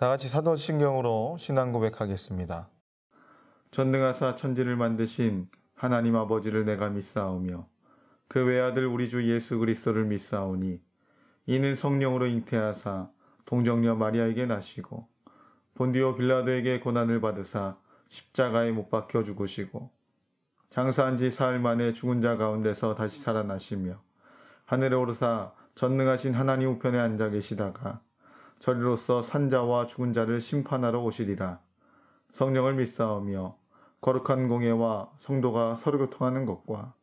다 같이 사도신경으로 신앙 고백하겠습니다. 전능하사 천지를 만드신 하나님 아버지를 내가 믿사오며 그 외아들 우리 주 예수 그리스도를 믿사오니 이는 성령으로 잉태하사 동정녀 마리아에게 나시고 본디오 빌라도에게 고난을 받으사 십자가에 못 박혀 죽으시고 장사한 지 사흘 만에 죽은 자 가운데서 다시 살아나시며 하늘에 오르사 전능하신 하나님 우편에 앉아 계시다가 저리로서 산자와 죽은 자를 심판하러 오시리라. 성령을 믿사오며 거룩한 공예와 성도가 서로 교통하는 것과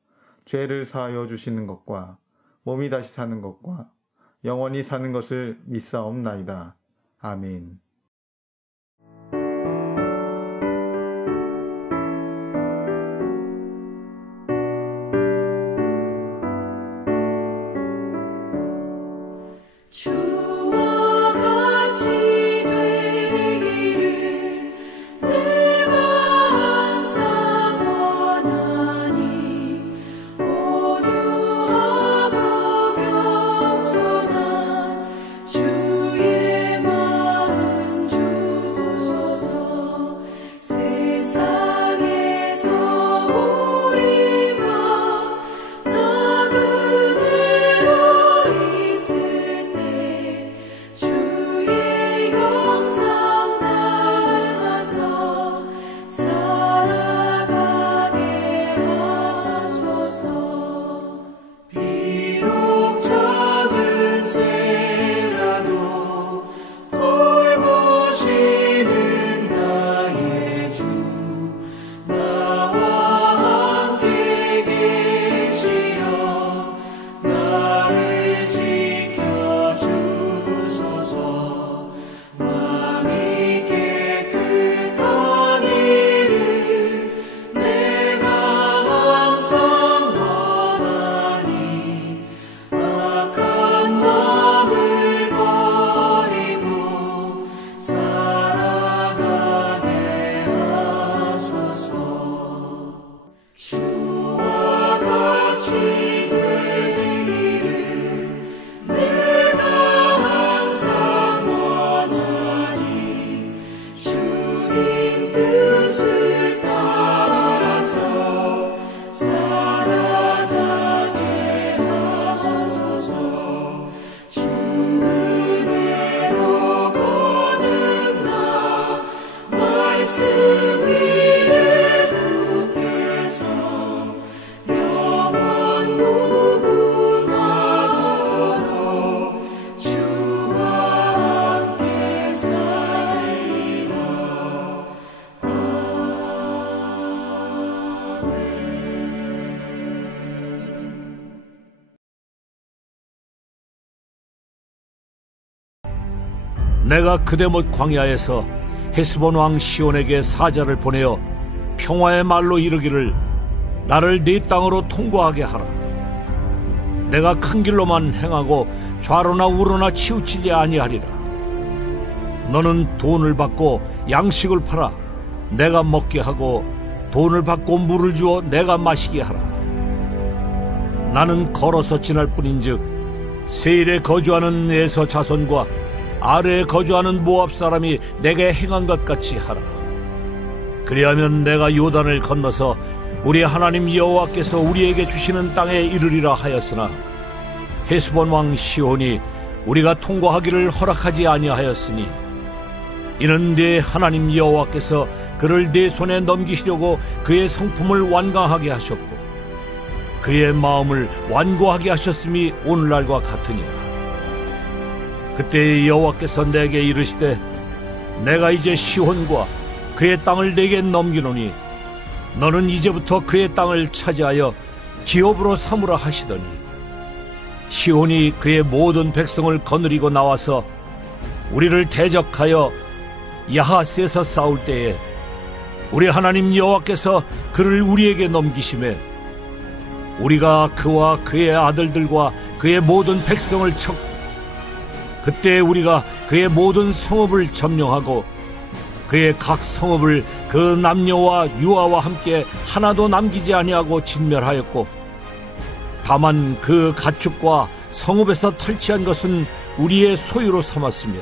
죄를 사하여 주시는 것과 몸이 다시 사는 것과 영원히 사는 것을 믿사옵나이다. 아멘. 내가 그대못 광야에서 헤스본 왕 시온에게 사자를 보내어 평화의 말로 이르기를 나를 네 땅으로 통과하게 하라. 내가 큰 길로만 행하고 좌로나 우로나 치우치지 아니하리라. 너는 돈을 받고 양식을 팔아 내가 먹게 하고 돈을 받고 물을 주어 내가 마시게 하라. 나는 걸어서 지날 뿐인즉 세일에 거주하는 에서 자손과 아래에 거주하는 모압 사람이 내게 행한 것 같이 하라. 그리하면 내가 요단을 건너서 우리 하나님 여호와께서 우리에게 주시는 땅에 이르리라 하였으나 헤스본 왕 시온이 우리가 통과하기를 허락하지 아니하였으니 이는 네 하나님 여호와께서 그를 네 손에 넘기시려고 그의 성품을 완강하게 하셨고 그의 마음을 완고하게 하셨음이 오늘날과 같으니라. 그때 여호와께서 내게 이르시되 내가 이제 시온과 그의 땅을 내게 넘기노니 너는 이제부터 그의 땅을 차지하여 기업으로 삼으라 하시더니 시온이 그의 모든 백성을 거느리고 나와서 우리를 대적하여 야하스에서 싸울 때에 우리 하나님 여호와께서 그를 우리에게 넘기심에 우리가 그와 그의 아들들과 그의 모든 백성을 쳤고 그때 우리가 그의 모든 성읍을 점령하고 그의 각 성읍을 그 남녀와 유아와 함께 하나도 남기지 아니하고 진멸하였고 다만 그 가축과 성읍에서 탈취한 것은 우리의 소유로 삼았으며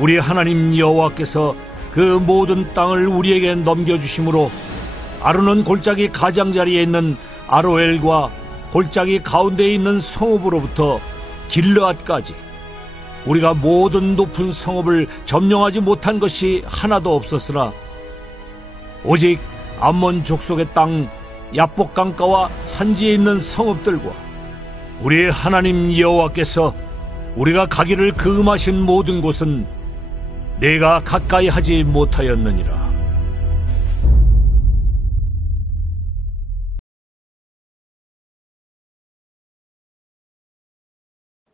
우리 하나님 여호와께서 그 모든 땅을 우리에게 넘겨주심으로 아르논 골짜기 가장자리에 있는 아로엘과 골짜기 가운데에 있는 성읍으로부터 길르앗까지 우리가 모든 높은 성읍을 점령하지 못한 것이 하나도 없었으나 오직 암몬 족속의 땅 야복 강가와 산지에 있는 성읍들과 우리 하나님 여호와께서 우리가 가기를 금하신 모든 곳은 내가 가까이 하지 못하였느니라.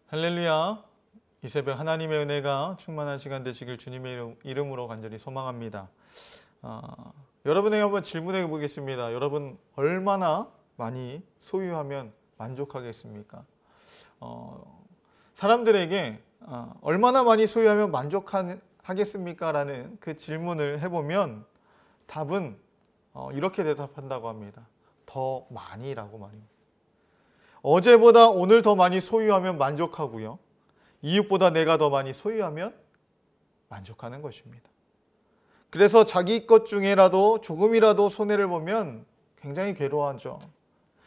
할렐루야. 이 새벽 하나님의 은혜가 충만한 시간 되시길 주님의 이름으로 간절히 소망합니다. 여러분에게 한번 질문해 보겠습니다. 여러분 얼마나 많이 소유하면 만족하겠습니까? 사람들에게 얼마나 많이 소유하면 만족하겠습니까? 라는 그 질문을 해보면 답은 이렇게 대답한다고 합니다. 더 많이라고 말입니다. 어제보다 오늘 더 많이 소유하면 만족하고요. 이웃보다 내가 더 많이 소유하면 만족하는 것입니다. 그래서 자기 것 중에라도 조금이라도 손해를 보면 굉장히 괴로워하죠.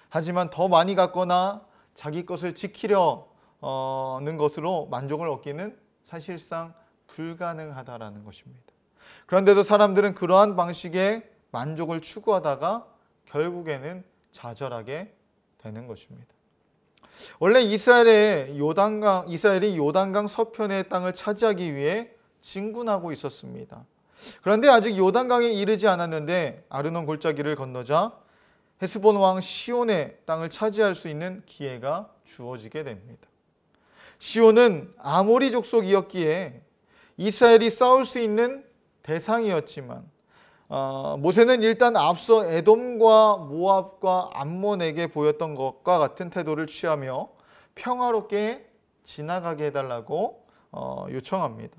하지만 더 많이 갖거나 자기 것을 지키려는 것으로 만족을 얻기는 사실상 불가능하다라는 것입니다. 그런데도 사람들은 그러한 방식의 만족을 추구하다가 결국에는 좌절하게 되는 것입니다. 원래 이스라엘이 요단강 서편의 땅을 차지하기 위해 진군하고 있었습니다. 그런데 아직 요단강에 이르지 않았는데 아르논 골짜기를 건너자 헤스본 왕 시온의 땅을 차지할 수 있는 기회가 주어지게 됩니다. 시온은 아모리 족속이었기에 이스라엘이 싸울 수 있는 대상이었지만 모세는 일단 앞서 에돔과 모압과 암몬에게 보였던 것과 같은 태도를 취하며 평화롭게 지나가게 해달라고 요청합니다.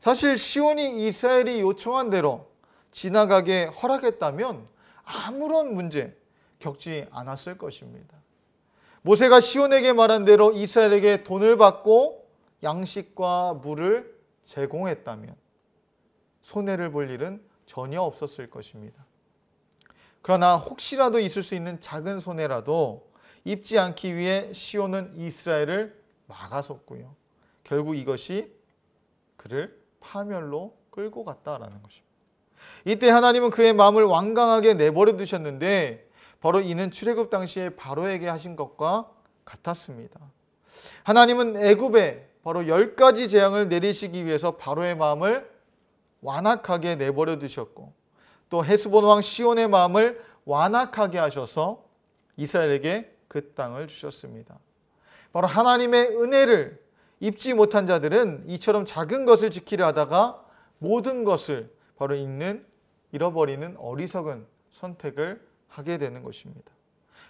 사실 시온이 이스라엘이 요청한 대로 지나가게 허락했다면 아무런 문제 겪지 않았을 것입니다. 모세가 시온에게 말한 대로 이스라엘에게 돈을 받고 양식과 물을 제공했다면 손해를 볼 일은 전혀 없었을 것입니다. 그러나 혹시라도 있을 수 있는 작은 손해라도 입지 않기 위해 시온은 이스라엘을 막아섰고요. 결국 이것이 그를 파멸로 끌고 갔다라는 것입니다. 이때 하나님은 그의 마음을 완강하게 내버려 두셨는데 바로 이는 출애굽 당시에 바로에게 하신 것과 같았습니다. 하나님은 애굽에 바로 10가지 재앙을 내리시기 위해서 바로의 마음을 완악하게 내버려 두셨고 또 헤스본 왕 시온의 마음을 완악하게 하셔서 이스라엘에게 그 땅을 주셨습니다. 바로 하나님의 은혜를 입지 못한 자들은 이처럼 작은 것을 지키려 하다가 모든 것을 바로 잃어버리는 어리석은 선택을 하게 되는 것입니다.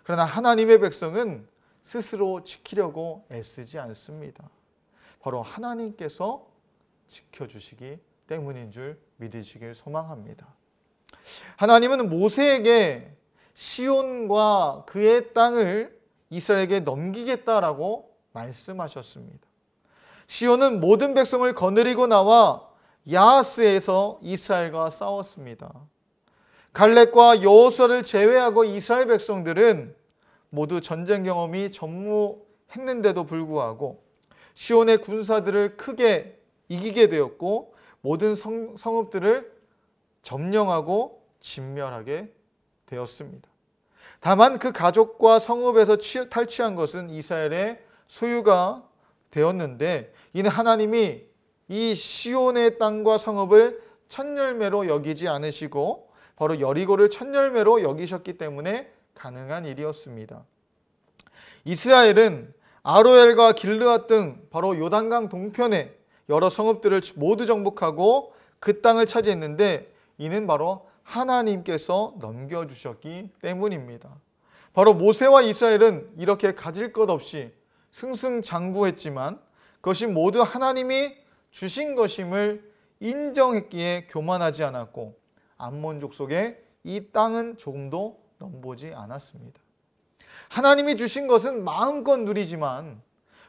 그러나 하나님의 백성은 스스로 지키려고 애쓰지 않습니다. 바로 하나님께서 지켜주시기 때문인 줄 믿으시길 소망합니다. 하나님은 모세에게 시온과 그의 땅을 이스라엘에게 넘기겠다라고 말씀하셨습니다. 시온은 모든 백성을 거느리고 나와 야하스에서 이스라엘과 싸웠습니다. 갈렙과 여호수아를 제외하고 이스라엘 백성들은 모두 전쟁 경험이 전무했는데도 불구하고 시온의 군사들을 크게 이기게 되었고 모든 성읍들을 점령하고 진멸하게 되었습니다. 다만 그 가족과 성읍에서 탈취한 것은 이스라엘의 소유가 되었는데 이는 하나님이 이 시온의 땅과 성읍을 천열매로 여기지 않으시고 바로 여리고를 천열매로 여기셨기 때문에 가능한 일이었습니다. 이스라엘은 아로엘과 길르앗 등 바로 요단강 동편에 여러 성읍들을 모두 정복하고 그 땅을 차지했는데 이는 바로 하나님께서 넘겨주셨기 때문입니다. 바로 모세와 이스라엘은 이렇게 가질 것 없이 승승장구했지만 그것이 모두 하나님이 주신 것임을 인정했기에 교만하지 않았고 암몬 족속의 이 땅은 조금도 넘보지 않았습니다. 하나님이 주신 것은 마음껏 누리지만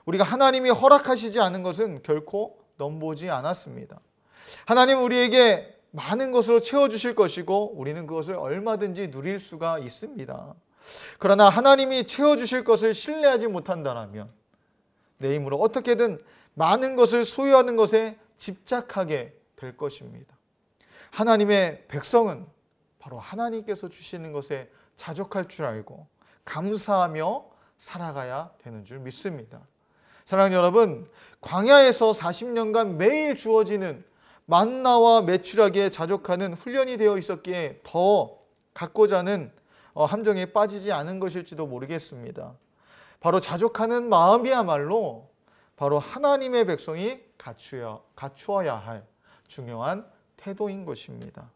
우리가 하나님이 허락하시지 않은 것은 결코 넘보지 않았습니다. 하나님 우리에게 많은 것으로 채워주실 것이고 우리는 그것을 얼마든지 누릴 수가 있습니다. 그러나 하나님이 채워주실 것을 신뢰하지 못한다면 내 힘으로 어떻게든 많은 것을 소유하는 것에 집착하게 될 것입니다. 하나님의 백성은 바로 하나님께서 주시는 것에 자족할 줄 알고 감사하며 살아가야 되는 줄 믿습니다. 사랑하는 여러분, 광야에서 40년간 매일 주어지는 만나와 메추라기에 자족하는 훈련이 되어 있었기에 더 갖고자 하는 함정에 빠지지 않은 것일지도 모르겠습니다. 바로 자족하는 마음이야말로 바로 하나님의 백성이 갖추어야 할 중요한 태도인 것입니다.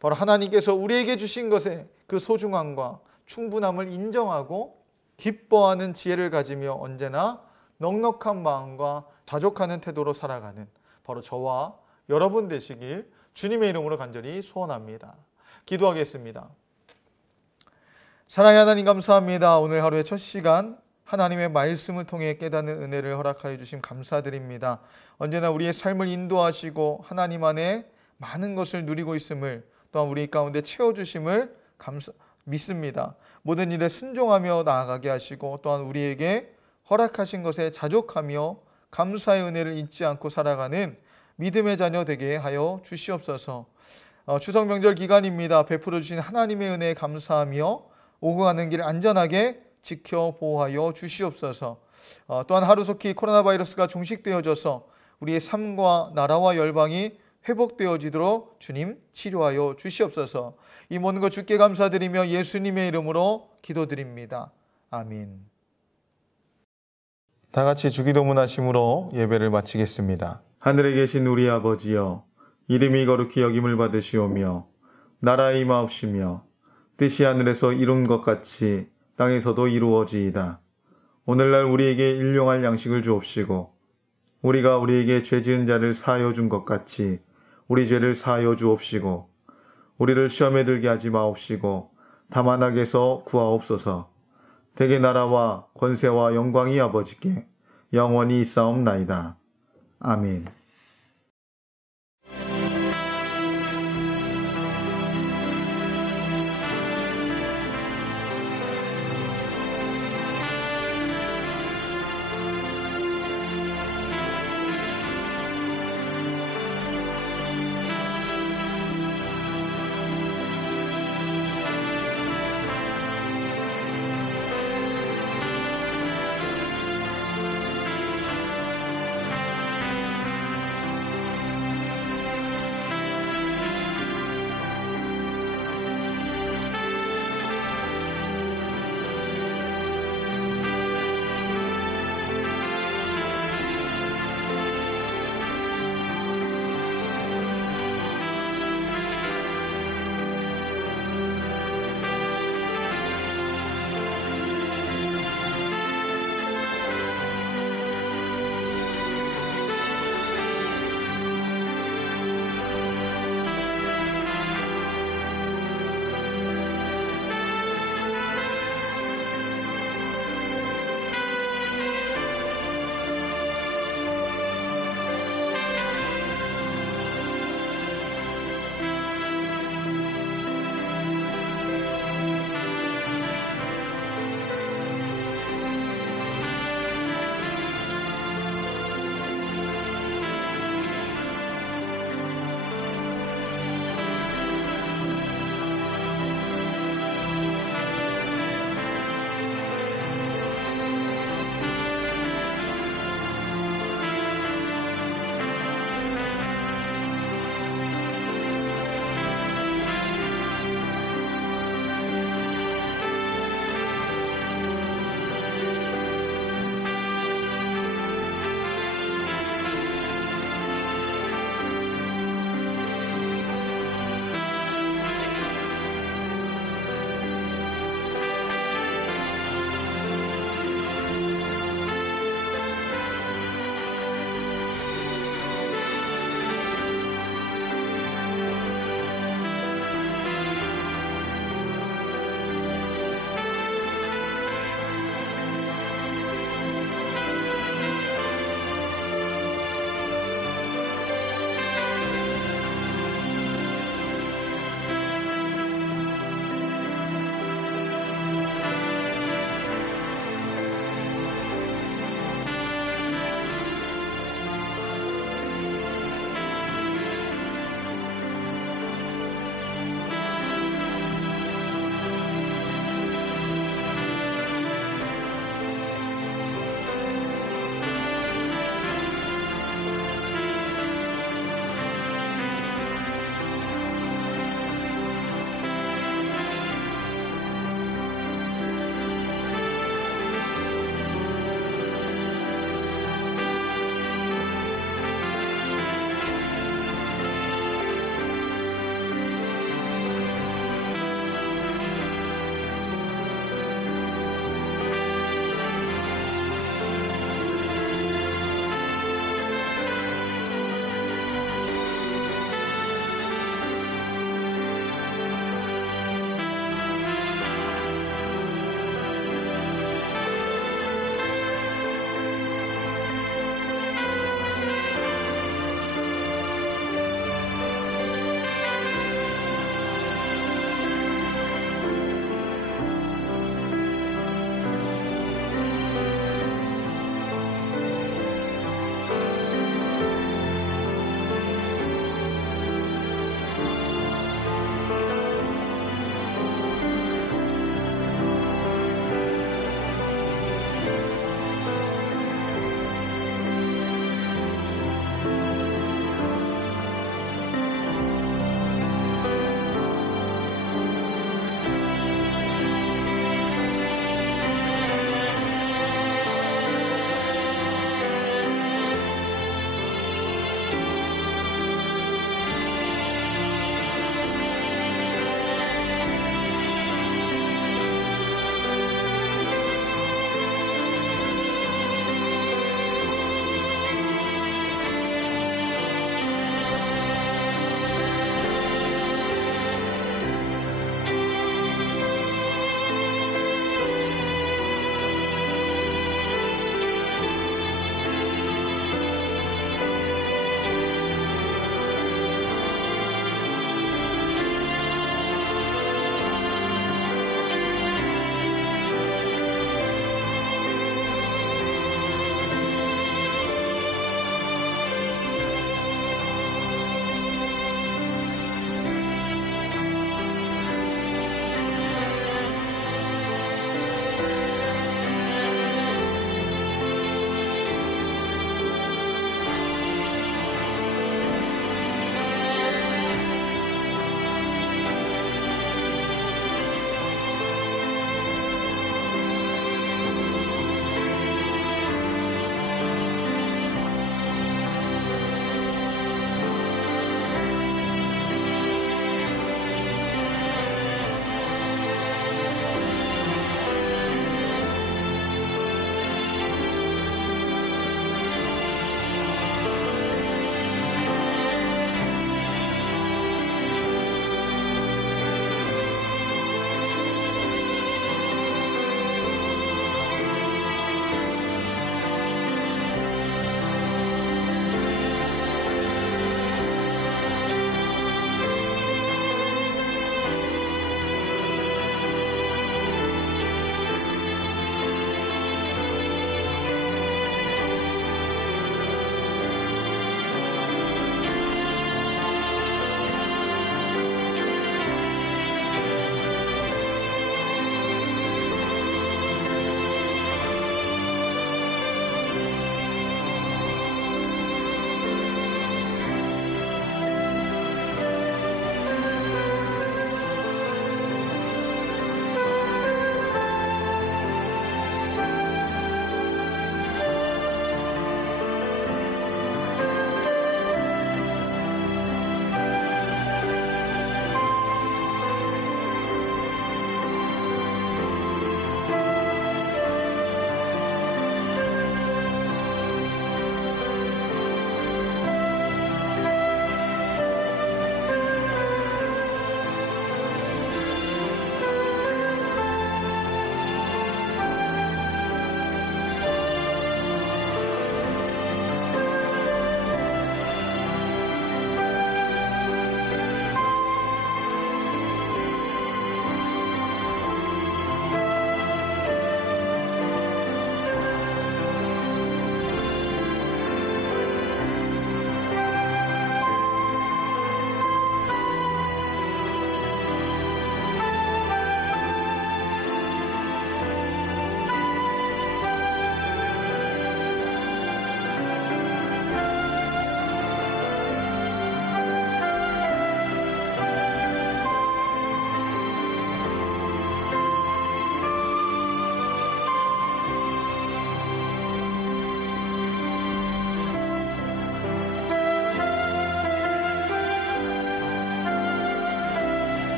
바로 하나님께서 우리에게 주신 것의 그 소중함과 충분함을 인정하고 기뻐하는 지혜를 가지며 언제나 넉넉한 마음과 자족하는 태도로 살아가는 바로 저와 여러분 되시길 주님의 이름으로 간절히 소원합니다. 기도하겠습니다. 사랑의 하나님 감사합니다. 오늘 하루의 첫 시간 하나님의 말씀을 통해 깨닫는 은혜를 허락하여 주심 감사드립니다. 언제나 우리의 삶을 인도하시고 하나님 안에 많은 것을 누리고 있음을 또한 우리 가운데 채워주심을 믿습니다. 모든 일에 순종하며 나아가게 하시고 또한 우리에게 허락하신 것에 자족하며 감사의 은혜를 잊지 않고 살아가는 믿음의 자녀 되게 하여 주시옵소서. 추석 명절 기간입니다. 베풀어 주신 하나님의 은혜에 감사하며 오고 가는 길 안전하게 지켜 보호하여 주시옵소서. 또한 하루속히 코로나 바이러스가 종식되어져서 우리의 삶과 나라와 열방이 회복되어지도록 주님 치료하여 주시옵소서. 이 모든 것 주께 감사드리며 예수님의 이름으로 기도드립니다. 아멘. 다 같이 주기도문 하심으로 예배를 마치겠습니다. 하늘에 계신 우리 아버지여, 이름이 거룩히 여김을 받으시오며 나라의 임하옵시며 뜻이 하늘에서 이룬 것 같이 땅에서도 이루어지이다. 오늘날 우리에게 일용할 양식을 주옵시고 우리가 우리에게 죄 지은 자를 사하여 준 것 같이 우리 죄를 사하여 주옵시고 우리를 시험에 들게 하지 마옵시고 다만 악에서 구하옵소서. 대개 나라와 권세와 영광이 아버지께 영원히 있사옵나이다. 아멘.